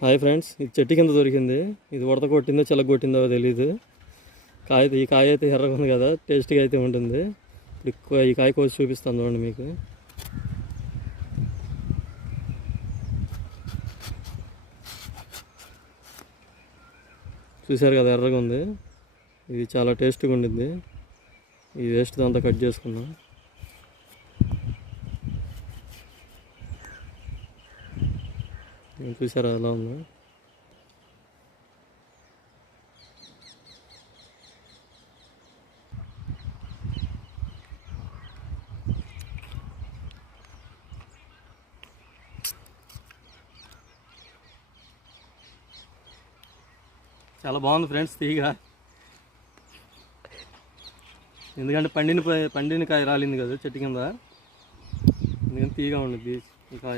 Hi friends, ఇది చెట్టు కింద దొరికింది. ఇది ఉడత కొట్టిందో చిలగొట్టిందో తెలీదు. ఈ కాయ అయితే ఎర్రగా ఉంది కదా, టేస్ట్గా అయితే ఉంటుంది. ఇప్పుడు ఈ కాయ కోసి చూపిస్తాను చూడండి మీకు. చూసారు కదా, ఎర్రగా ఉంది. ఇది చాలా టేస్ట్గా ఉండిద్ది. ఈ వేస్ట్ అంతా కట్ చేసుకున్నాం. చూసారా ఎలా ఉందో. చాలా బాగుంది ఫ్రెండ్స్ తీగ. ఎందుకంటే పండిన కాయ రాలింది కదా చెట్టు కింద, ఎందుకంటే తీగ ఉండిద్ది ఈ కాయ.